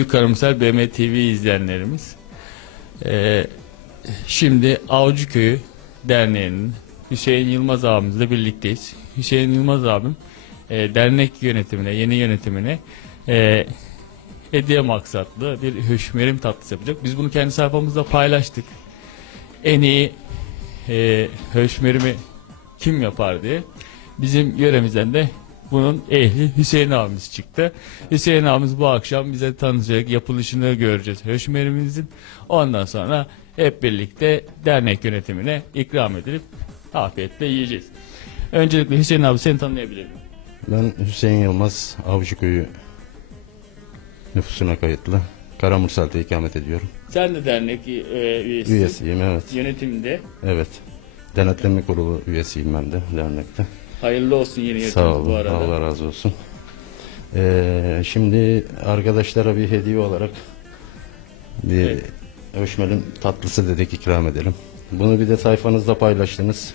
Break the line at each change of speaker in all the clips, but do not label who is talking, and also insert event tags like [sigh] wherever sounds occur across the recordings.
Büyük Karımsel BM TV izleyenlerimiz. Ee, şimdi Avcı Köyü Derneği'nin Hüseyin Yılmaz abimizle birlikteyiz. Hüseyin Yılmaz abim e, dernek yönetimine, yeni yönetimine e, hediye maksatlı bir höşmerim tatlısı yapacak. Biz bunu kendi sayfamızda paylaştık. En iyi e, höşmerimi kim yapar diye. Bizim yöremizden de bunun ehli Hüseyin abimiz çıktı. Hüseyin abimiz bu akşam bize tanıtacak, yapılışını göreceğiz höşmerimizin. Ondan sonra hep birlikte dernek yönetimine ikram edilip afiyetle yiyeceğiz. Öncelikle Hüseyin abi seni tanıyabilir miyim?
Ben Hüseyin Yılmaz, Avcıköy'ü nüfusuna kayıtlı. Karamürsel'de ikamet ediyorum.
Sen de dernek e, üyesisin.
Üyesiyim evet.
Yönetimde.
Evet. Denetleme kurulu üyesiyim ben de dernekte.
Hayırlı olsun yeni yönetim
Sağ olun.
bu arada.
Allah razı olsun. Ee, şimdi arkadaşlara bir hediye olarak bir
Evet.
ölçmelim tatlısı dedik ikram edelim. Bunu bir de sayfanızda paylaştınız.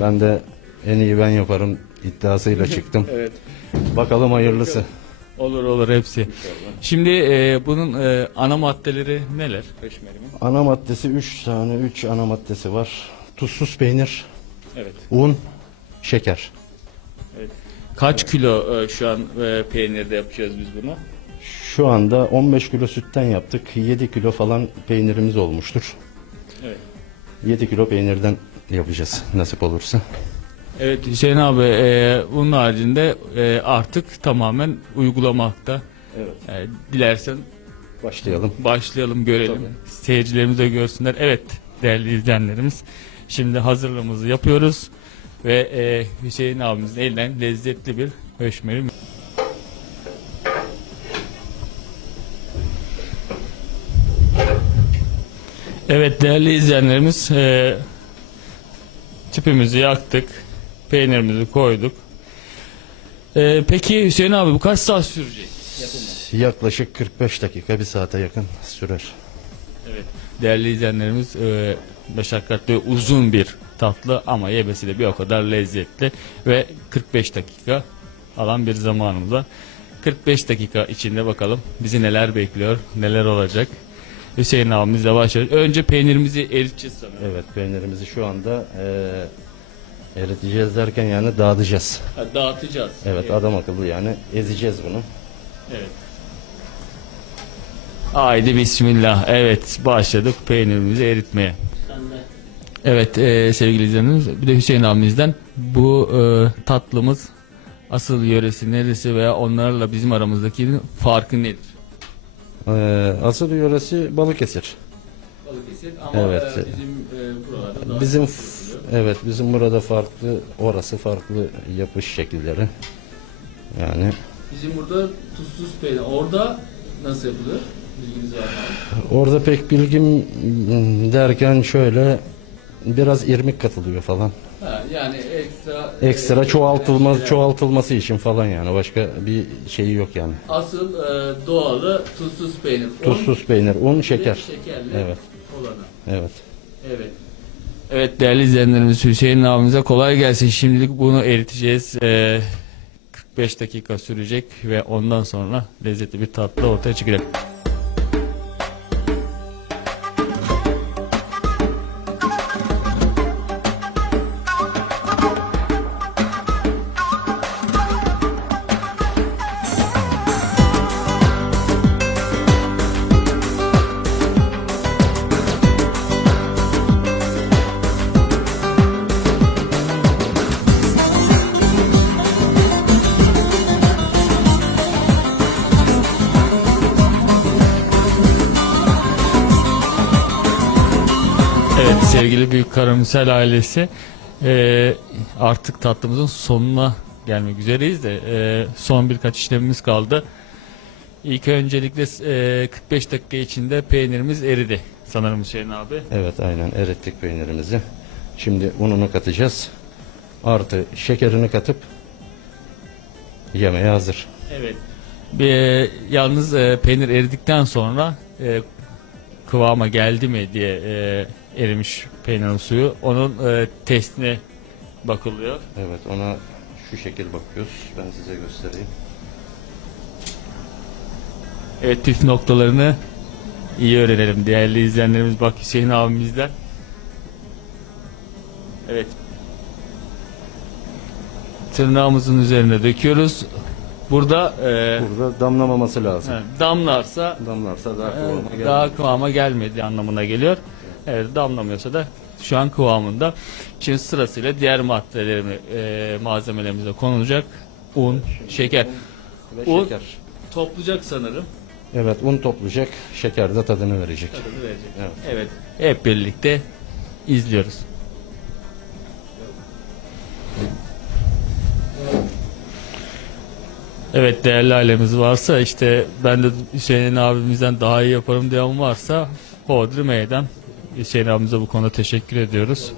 Ben de en iyi ben yaparım iddiasıyla [laughs] çıktım.
Evet.
Bakalım hayırlısı.
Olur olur hepsi. Şimdi e, bunun e, ana maddeleri neler? Höşmerimin.
Ana maddesi 3 tane 3 ana maddesi var. Tuzsuz peynir,
Evet.
un, şeker.
evet. Kaç kilo e, şu an e, peynirde yapacağız biz bunu?
Şu anda 15 kilo sütten yaptık. 7 kilo falan peynirimiz olmuştur.
Evet.
7 kilo peynirden yapacağız nasip olursa.
Evet Hüseyin abi e, bunun haricinde e, artık tamamen uygulamakta.
Evet.
E, dilersen
Başlayalım.
başlayalım görelim. Seyircilerimiz de görsünler. Evet değerli izleyenlerimiz. Şimdi hazırlığımızı yapıyoruz. Ve e, Hüseyin abimizin elinden lezzetli bir höşmeri. Evet değerli izleyenlerimiz e, tüpümüzü yaktık. Peynirimizi koyduk. E, peki Hüseyin abi bu kaç saat sürecek? Yapımı.
Yaklaşık 45 dakika bir saate yakın sürer.
Evet. Değerli izleyenlerimiz e, meşakkatli uzun bir tatlı ama yemesi de bir o kadar lezzetli ve 45 dakika alan bir zamanımız var. 45 dakika içinde bakalım bizi neler bekliyor, neler olacak. Hüseyin abimizle başlıyoruz. Önce peynirimizi eriteceğiz sanırım.
Evet peynirimizi şu anda eee eriteceğiz derken yani dağıtacağız.
Ha, dağıtacağız.
Evet adam akıllı yani ezeceğiz bunu.
Evet. Haydi bismillah. Evet başladık peynirimizi eritmeye. Evet e, sevgili izleyenlerimiz bir de Hüseyin abimizden bu e, tatlımız asıl yöresi neresi veya onlarla bizim aramızdaki farkı nedir?
Eee asıl yöresi Balıkesir.
Balıkesir ama
Evet.
e, bizim e, buralarda daha
Bizim evet bizim burada farklı orası farklı yapış şekilleri. Yani
bizim burada tuzsuz peynir. Orada nasıl yapılıyor? Bilginiz var mı?
orada pek bilgim derken şöyle biraz irmik katılıyor falan.
Ha, yani ekstra
Ekstra
e,
çoğaltılma
şeyler-
çoğaltılması için falan yani başka bir şeyi yok yani.
Asıl e, doğalı tuzsuz peynir. Un
Tuzsuz peynir, un, şeker.
Şekerli
Evet.
olanı.
Evet.
Evet. Evet değerli izleyenlerimiz Hüseyin abimize kolay gelsin. Şimdilik bunu eriteceğiz. Ee, 45 dakika sürecek ve ondan sonra lezzetli bir tatlı ortaya çıkacak. Sevgili Büyük Karamürsel ailesi ee, artık tatlımızın sonuna gelmek üzereyiz de ee, son birkaç işlemimiz kaldı. İlk öncelikle ee, 45 dakika içinde peynirimiz eridi sanırım Hüseyin abi.
Evet aynen erittik peynirimizi. Şimdi ununu katacağız. Artı şekerini katıp yemeğe hazır.
Evet. Bir, yalnız e, peynir eridikten sonra e, kıvama geldi mi diye e, erimiş peynirin suyu onun e, testine bakılıyor.
Evet ona şu şekil bakıyoruz. Ben size göstereyim.
Evet püf noktalarını iyi öğrenelim. Değerli izleyenlerimiz bak Hüseyin abimizden. Evet. Tırnağımızın üzerine döküyoruz. Burada e,
Burada damlamaması lazım.
damlarsa
Damlarsa daha
e,
kıvama gelir.
daha kıvama gelmedi anlamına geliyor. Evet damlamıyorsa da şu an kıvamında. Şimdi sırasıyla diğer maddelerimi e, malzemelerimize konulacak. Un, şeker.
Ve
Un-
şeker.
Toplayacak sanırım.
Evet un toplayacak, şeker de tadını verecek.
Tadını verecek.
Evet.
Evet. Hep birlikte izliyoruz. Evet değerli ailemiz varsa işte ben de Hüseyin abimizden daha iyi yaparım diyen varsa Hodri Meydan. Hüseyin abimize bu konuda teşekkür ediyoruz.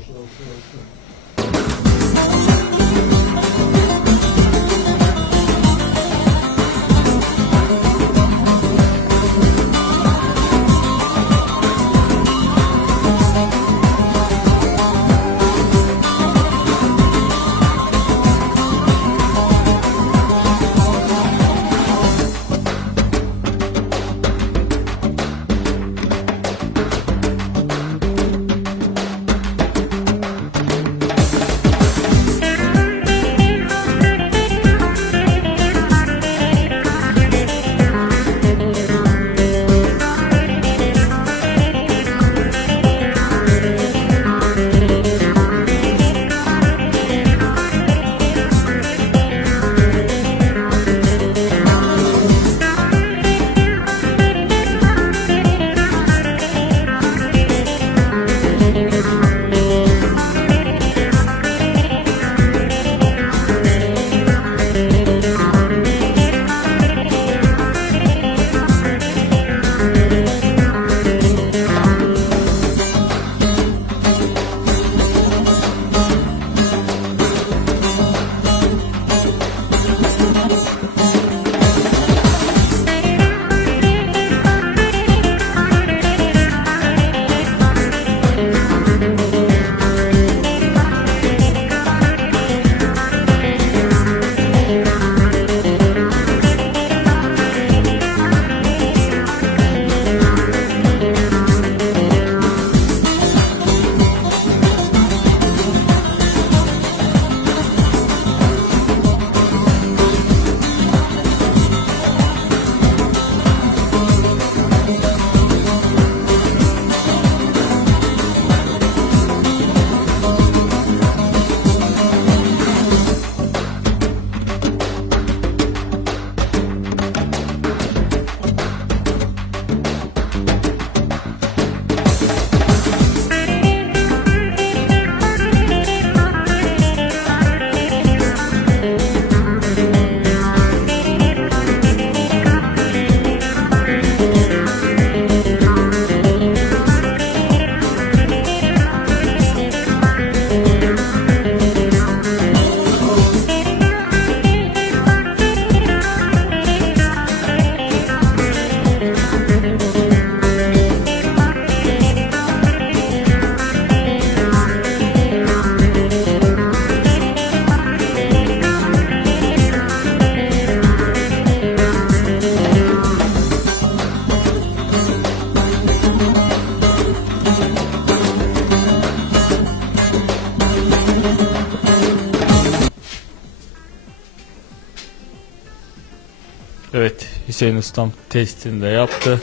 Evet Hüseyin Ustam testini de yaptı.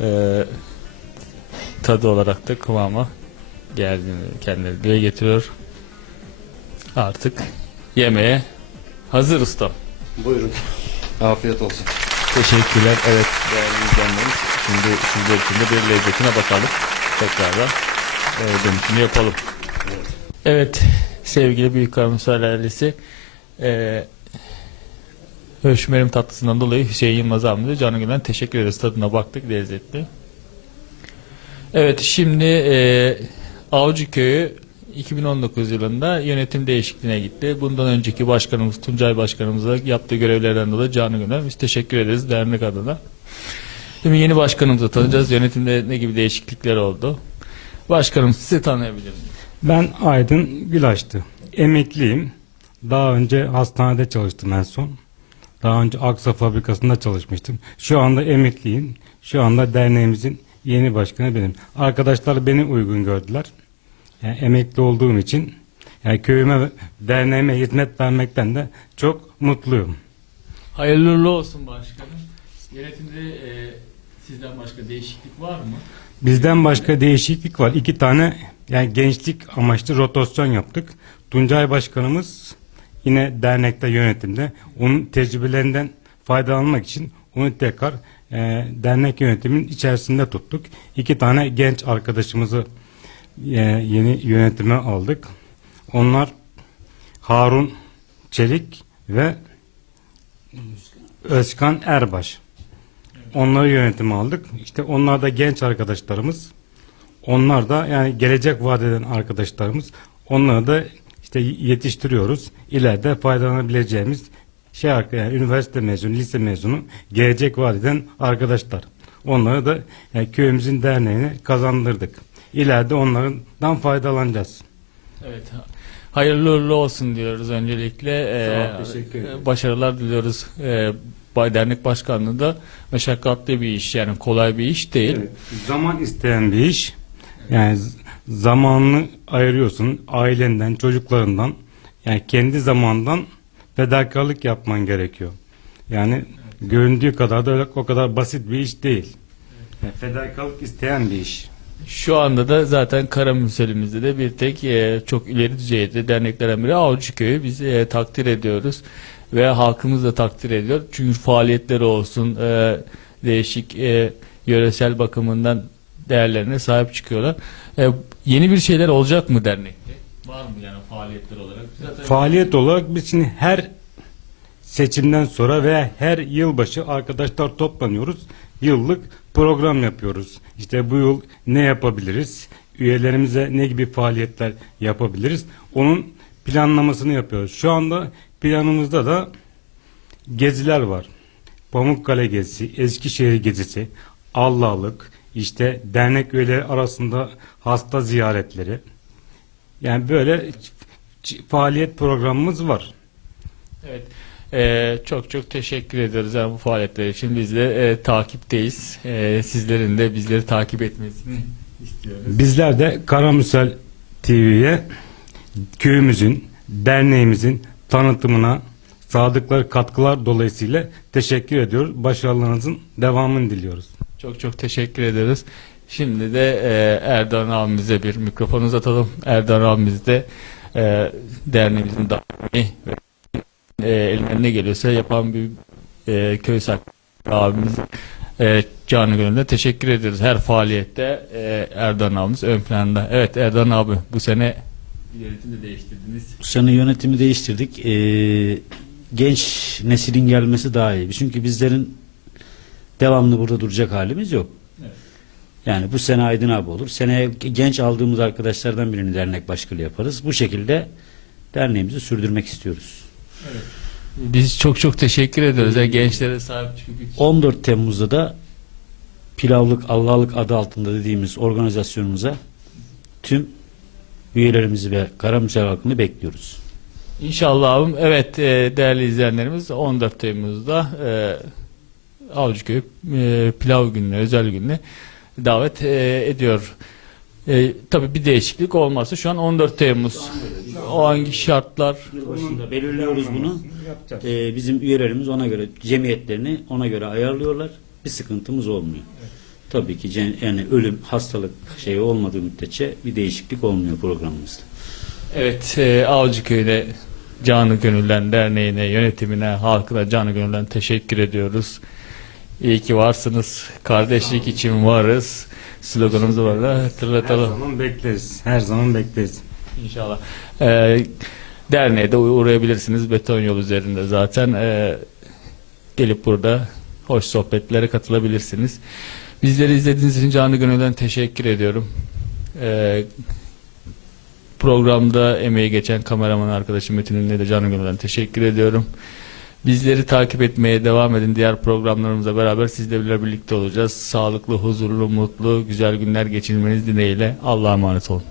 Ee, tadı olarak da kıvama geldiğini kendileri dile getiriyor. Artık yemeğe hazır ustam.
Buyurun. Afiyet olsun.
Teşekkürler. Evet değerli izleyenlerimiz. Şimdi sizler için de bir lezzetine bakalım. Tekrardan e, dönüşünü yapalım. Evet sevgili Büyük Karamisal ailesi e, Höşmerim tatlısından dolayı Hüseyin Yılmaz abimize canı gönülden teşekkür ederiz. Tadına baktık lezzetli. Evet şimdi e, Avcı Köyü 2019 yılında yönetim değişikliğine gitti. Bundan önceki başkanımız Tuncay Başkanımıza yaptığı görevlerden dolayı canı gönülden biz teşekkür ederiz dernek adına. Şimdi yeni başkanımızı tanıyacağız. Yönetimde ne gibi değişiklikler oldu? Başkanım sizi tanıyabilir miyim?
Ben Aydın Gülaştı. Emekliyim. Daha önce hastanede çalıştım en son. Daha önce Aksa fabrikasında çalışmıştım. Şu anda emekliyim. Şu anda derneğimizin yeni başkanı benim. Arkadaşlar beni uygun gördüler. Yani emekli olduğum için yani köyüme derneğime hizmet vermekten de çok mutluyum.
Hayırlı olsun başkanım. Yönetimde e, sizden başka değişiklik var mı?
Bizden başka değişiklik var. İki tane yani gençlik amaçlı rotasyon yaptık. Tuncay Başkanımız yine dernekte yönetimde. Onun tecrübelerinden faydalanmak için onu tekrar e, dernek yönetiminin içerisinde tuttuk. İki tane genç arkadaşımızı e, yeni yönetime aldık. Onlar Harun Çelik ve Özkan Erbaş. Onları yönetime aldık. İşte onlar da genç arkadaşlarımız. Onlar da yani gelecek vaat eden arkadaşlarımız. Onları da işte yetiştiriyoruz. İleride faydalanabileceğimiz şey yani üniversite mezunu, lise mezunu gelecek vaat eden arkadaşlar. Onları da yani köyümüzün derneğine kazandırdık. İleride onlardan faydalanacağız.
Evet. Hayırlı uğurlu olsun diyoruz öncelikle. Ee,
Sağ ol, teşekkür ederim.
Başarılar diliyoruz. Dernek başkanlığı da meşakkatli bir iş yani kolay bir iş değil.
Evet, zaman isteyen bir iş. Yani zamanını ayırıyorsun ailenden, çocuklarından. Yani kendi zamandan fedakarlık yapman gerekiyor. Yani göründüğü kadar da öyle o kadar basit bir iş değil. Yani fedakarlık isteyen bir iş.
Şu anda da zaten Karamürselimizde de bir tek e, çok ileri düzeyde derneklerden biri Avcı Köyü. Biz e, takdir ediyoruz ve halkımız da takdir ediyor. Çünkü faaliyetleri olsun e, değişik e, yöresel bakımından değerlerine sahip çıkıyorlar. E, yeni bir şeyler olacak mı dernekte? Var mı yani faaliyetler olarak? Zaten
Faaliyet olarak biz şimdi her seçimden sonra veya her yılbaşı arkadaşlar toplanıyoruz. Yıllık program yapıyoruz. İşte bu yıl ne yapabiliriz? Üyelerimize ne gibi faaliyetler yapabiliriz? Onun planlamasını yapıyoruz. Şu anda planımızda da geziler var. Pamukkale gezisi, Eskişehir gezisi, Allah'lık, işte dernek üyeleri arasında hasta ziyaretleri. Yani böyle faaliyet programımız var.
Evet. Ee, çok çok teşekkür ediyoruz yani bu faaliyetler için. Biz de e, takipteyiz. E, sizlerin de bizleri takip etmesini istiyoruz.
Bizler de Karamüsel TV'ye köyümüzün, derneğimizin tanıtımına sadıkları katkılar dolayısıyla teşekkür ediyoruz. Başarılarınızın devamını diliyoruz.
Çok çok teşekkür ederiz. Şimdi de e, Erdoğan abimize bir mikrofon uzatalım. Erdoğan abimiz de e, derneğimizin daimi ve e, elinden ne geliyorsa yapan bir e, köy sak abimiz e, canı gönülden teşekkür ediyoruz. Her faaliyette e, Erdoğan abimiz ön planda. Evet Erdoğan abi bu sene yönetimi değiştirdiniz.
Bu sene yönetimi değiştirdik. Ee, genç neslin gelmesi daha iyi. Çünkü bizlerin devamlı burada duracak halimiz yok.
Evet.
Yani bu sene Aydın abi olur. Seneye genç aldığımız arkadaşlardan birini dernek başkanı yaparız. Bu şekilde derneğimizi sürdürmek istiyoruz.
Biz çok çok teşekkür ediyoruz. Yani gençlere sahip çıkıp hiç-
14 Temmuz'da da Pilavlık Allah'lık adı altında dediğimiz organizasyonumuza tüm üyelerimizi ve Karamürsel halkını bekliyoruz.
İnşallah abim. Evet e, değerli izleyenlerimiz 14 Temmuz'da e, Avcıköy e, Pilav Günü'ne, özel gününe davet e, ediyor. E, tabii bir değişiklik olmazsa şu an 14 Temmuz. O hangi şartlar?
Yılbaşında belirliyoruz bunu. Ee, bizim üyelerimiz ona göre cemiyetlerini ona göre ayarlıyorlar. Bir sıkıntımız olmuyor. Tabii ki yani ölüm, hastalık şeyi olmadığı müddetçe bir değişiklik olmuyor programımızda.
Evet e, Avcıköy'de Canı Gönülden Derneği'ne, yönetimine, halkına Canı Gönülden teşekkür ediyoruz. İyi ki varsınız. Kardeşlik için varız. Sloganımız var da
Her
hatırlatalım.
zaman bekleriz. Her zaman bekleriz.
İnşallah. Ee, derneğe de uğrayabilirsiniz. Beton yol üzerinde zaten. Ee, gelip burada hoş sohbetlere katılabilirsiniz. Bizleri izlediğiniz için canı gönülden teşekkür ediyorum. Ee, programda emeği geçen kameraman arkadaşım Metin Ünlü'ye de canı gönülden teşekkür ediyorum. Bizleri takip etmeye devam edin. Diğer programlarımızla beraber sizlerle birlikte olacağız. Sağlıklı, huzurlu, mutlu, güzel günler geçirmeniz dileğiyle. Allah'a emanet olun.